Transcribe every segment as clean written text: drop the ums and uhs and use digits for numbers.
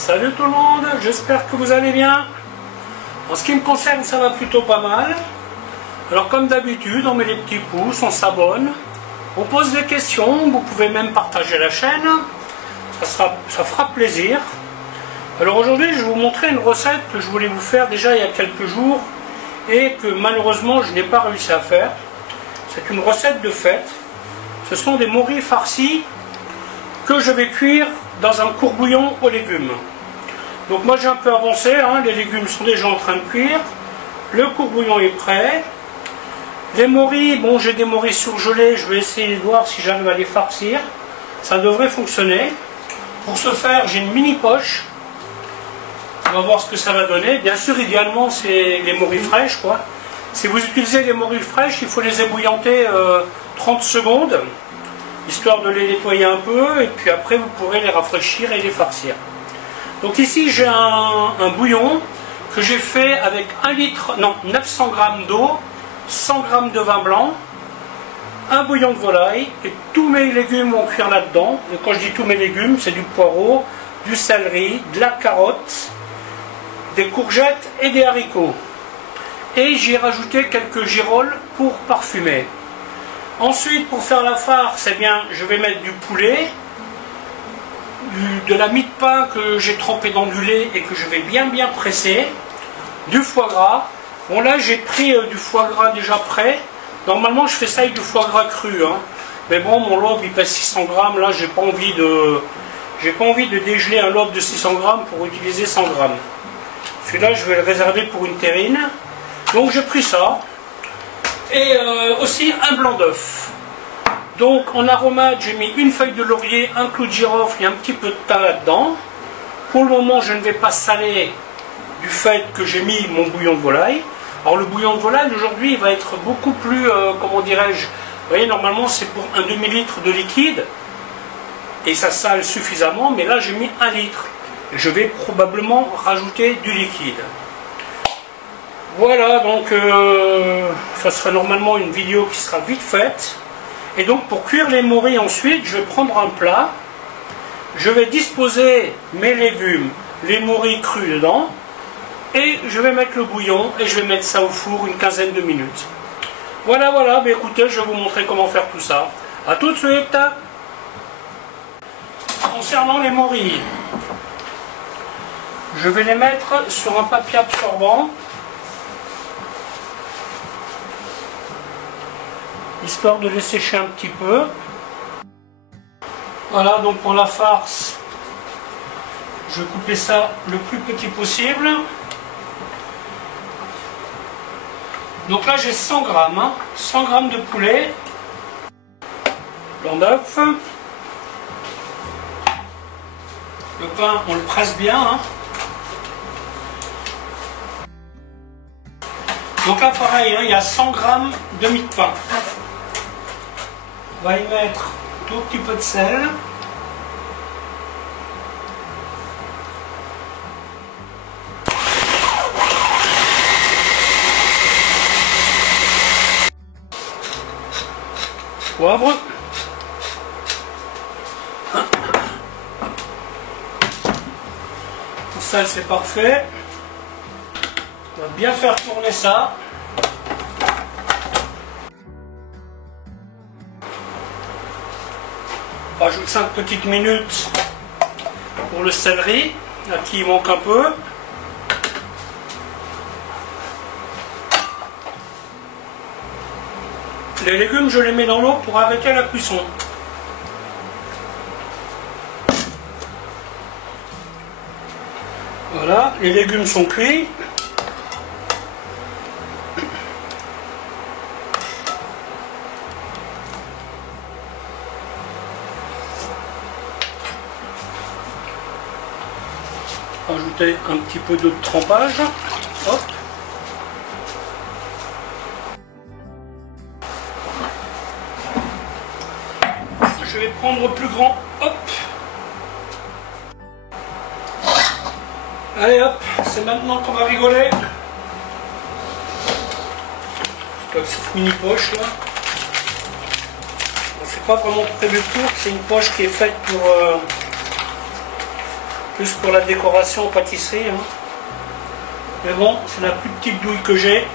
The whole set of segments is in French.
Salut tout le monde, j'espère que vous allez bien. En ce qui me concerne, ça va plutôt pas mal. Alors comme d'habitude, on met les petits pouces, on s'abonne, on pose des questions, vous pouvez même partager la chaîne, ça fera plaisir. Alors aujourd'hui, je vais vous montrer une recette que je voulais vous faire déjà il y a quelques jours et que malheureusement je n'ai pas réussi à faire. C'est une recette de fête. Ce sont des morilles farcis que je vais cuire dans un courbouillon aux légumes. Donc moi j'ai un peu avancé, les légumes sont déjà en train de cuire, le courbouillon est prêt. Les morilles, bon j'ai des morilles surgelées, je vais essayer de voir si j'arrive à les farcir. Ça devrait fonctionner. Pour ce faire, j'ai une mini poche. On va voir ce que ça va donner. Bien sûr, idéalement, c'est les morilles fraîches, quoi. Si vous utilisez les morilles fraîches, il faut les ébouillanter 30 secondes, histoire de les nettoyer un peu, et puis après, vous pourrez les rafraîchir et les farcir. Donc ici, j'ai un bouillon que j'ai fait avec 900 g d'eau, 100 g de vin blanc, un bouillon de volaille, et tous mes légumes vont cuire là-dedans. Et quand je dis tous mes légumes, c'est du poireau, du céleri, de la carotte, des courgettes et des haricots. Et j'y ai rajouté quelques girolles pour parfumer. Ensuite, pour faire la farce, eh bien, je vais mettre du poulet, de la mie de pain que j'ai trempé dans du lait et que je vais bien presser, du foie gras. Bon là, j'ai pris du foie gras déjà prêt. Normalement, je fais ça avec du foie gras cru. Mais bon, mon lobe, il pèse 600 g. Là, j'ai pas envie de dégeler un lobe de 600 g pour utiliser 100 g. Celui-là, je vais le réserver pour une terrine. Donc, j'ai pris ça. Et aussi un blanc d'œuf. Donc, en aromate, j'ai mis une feuille de laurier, un clou de girofle et un petit peu de thym là-dedans. Pour le moment, je ne vais pas saler du fait que j'ai mis mon bouillon de volaille. Alors, le bouillon de volaille, aujourd'hui, il va être beaucoup plus, comment dirais-je, vous voyez, normalement, c'est pour un demi-litre de liquide. Et ça sale suffisamment, mais là, j'ai mis 1 litre. Je vais probablement rajouter du liquide. Voilà, donc ça sera normalement une vidéo qui sera vite faite. Et donc pour cuire les morilles ensuite, je vais prendre un plat. Je vais disposer mes légumes, les morilles crues dedans. Et je vais mettre le bouillon et je vais mettre ça au four une quinzaine de minutes. Voilà, mais écoutez, je vais vous montrer comment faire tout ça. A tout de suite. Concernant les morilles, je vais les mettre sur un papier absorbant, histoire de les sécher un petit peu. Voilà, donc pour la farce, je vais couper ça le plus petit possible. Donc là j'ai 100 g, 100 g de poulet, blanc d'œuf. Le pain, on le presse bien. Donc là pareil, il y a 100 g de mie de pain. On va y mettre un tout petit peu de sel. Poivre. Le sel, c'est parfait. On va bien faire tourner ça. On rajoute 5 petites minutes pour le céleri, à qui il manque un peu. Les légumes, je les mets dans l'eau pour arrêter la cuisson. Voilà, les légumes sont cuits. Ajouter un petit peu d'eau de trempage. Hop. Je vais prendre plus grand. Hop. Allez hop, c'est maintenant qu'on va rigoler. Avec cette mini poche là. C'est pas vraiment prévu pour, c'est une poche qui est faite Plus pour la décoration en pâtisserie. Hein. Mais bon, c'est la plus petite douille que j'ai.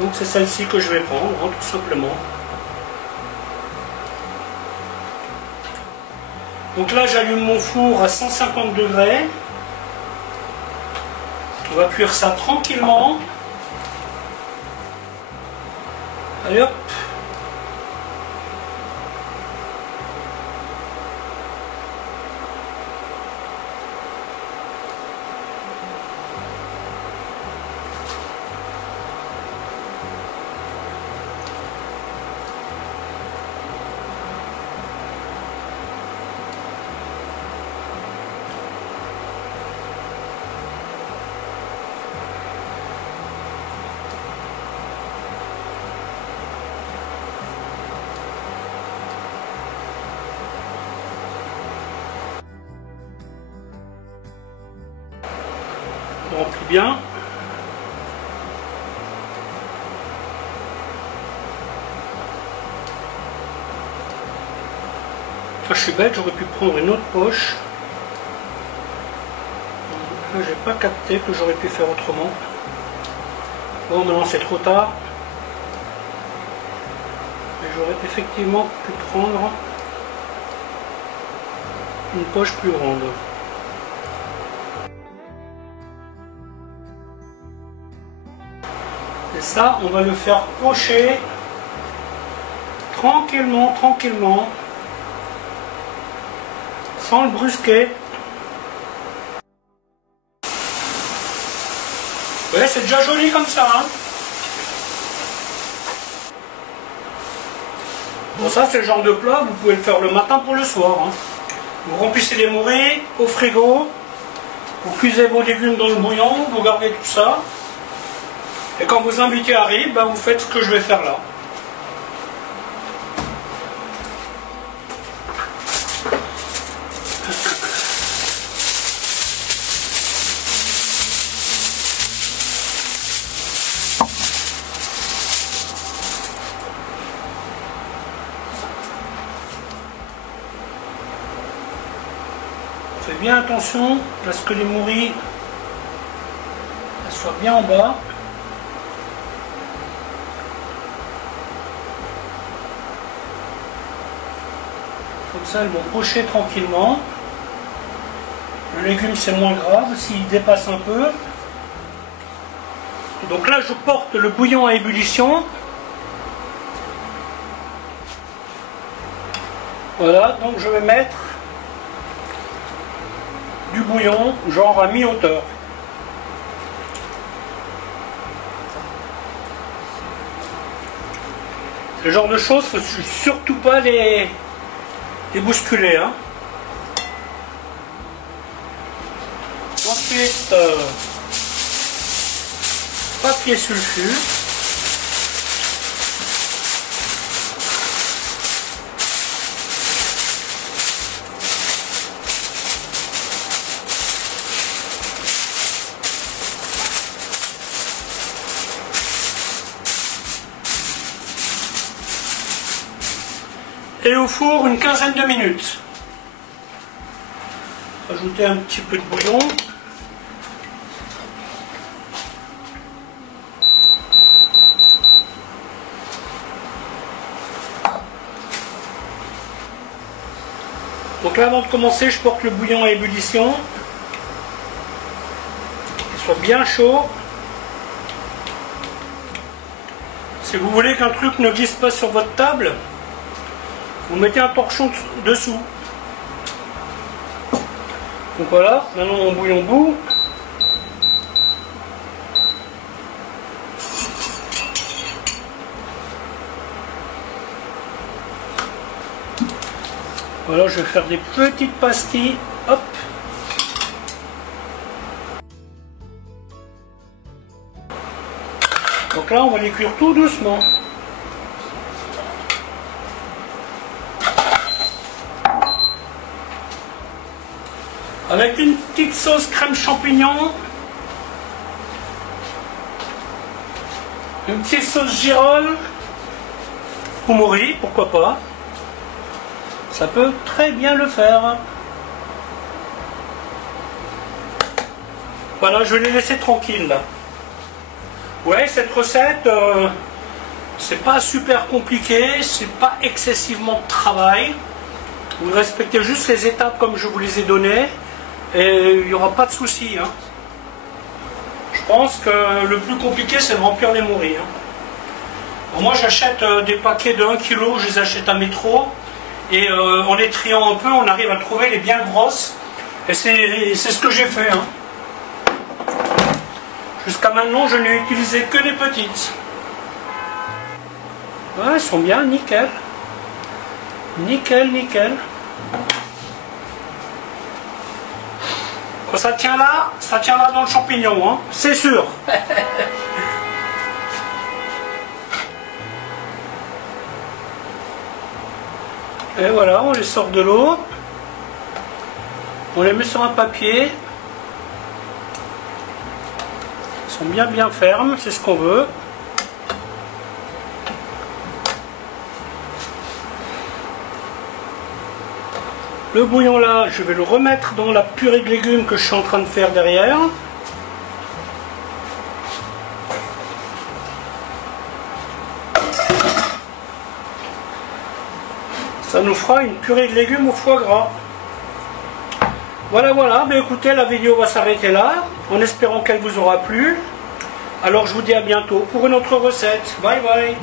Donc c'est celle-ci que je vais prendre, hein, tout simplement. Donc là, j'allume mon four à 150 degrés. On va cuire ça tranquillement. Allez hop. On remplit bien. Ah, je suis bête, j'aurais pu prendre une autre poche. Là, j'ai pas capté que j'aurais pu faire autrement. Bon, maintenant c'est trop tard. Mais j'aurais effectivement pu prendre une poche plus grande. Et ça, on va le faire pocher tranquillement, tranquillement, sans le brusquer. Ouais, c'est déjà joli comme ça. Hein. Bon, ça, c'est le genre de plat, vous pouvez le faire le matin pour le soir. Hein. Vous remplissez les mourets au frigo, vous cuisez vos légumes dans le bouillon, vous gardez tout ça. Et quand vos invités arrivent, ben vous faites ce que je vais faire là. Faites bien attention à ce que les mourris soient bien en bas. Comme ça, elles vont pocher tranquillement. Le légume, c'est moins grave s'il dépasse un peu. Donc là, je porte le bouillon à ébullition. Voilà, donc je vais mettre du bouillon, genre à mi-hauteur. C'est le genre de choses, il ne faut surtout pas les bousculer. Hein. Ensuite, papier sulfure. Et au four une quinzaine de minutes. Ajouter un petit peu de bouillon. Donc là, avant de commencer, je porte le bouillon à ébullition. Qu'il soit bien chaud. Si vous voulez qu'un truc ne glisse pas sur votre table, vous mettez un torchon dessous. Donc voilà, maintenant mon bouillon bout. Voilà, je vais faire des petites pastilles. Hop. Donc là, on va les cuire tout doucement. Avec une petite sauce crème champignon, une petite sauce girole, ou morue, pourquoi pas. Ça peut très bien le faire. Voilà, je vais les laisser tranquilles là. Ouais, cette recette, c'est pas super compliqué, c'est pas excessivement de travail. Vous respectez juste les étapes comme je vous les ai données et il n'y aura pas de souci. Hein. Je pense que le plus compliqué, c'est de remplir les morilles. Hein. Bon, moi, j'achète des paquets de 1 kg, je les achète à Métro et en les triant un peu, on arrive à trouver les bien grosses et c'est ce que j'ai fait. Hein. Jusqu'à maintenant, je n'ai utilisé que les petites. Ouais, elles sont bien, nickel. Nickel, nickel. Quand ça tient là dans le champignon, hein, c'est sûr. Et voilà, on les sort de l'eau. On les met sur un papier. Ils sont bien fermes, c'est ce qu'on veut. Le bouillon là, je vais le remettre dans la purée de légumes que je suis en train de faire derrière. Ça nous fera une purée de légumes au foie gras. Voilà, voilà, mais écoutez, la vidéo va s'arrêter là, en espérant qu'elle vous aura plu. Alors je vous dis à bientôt pour une autre recette. Bye bye.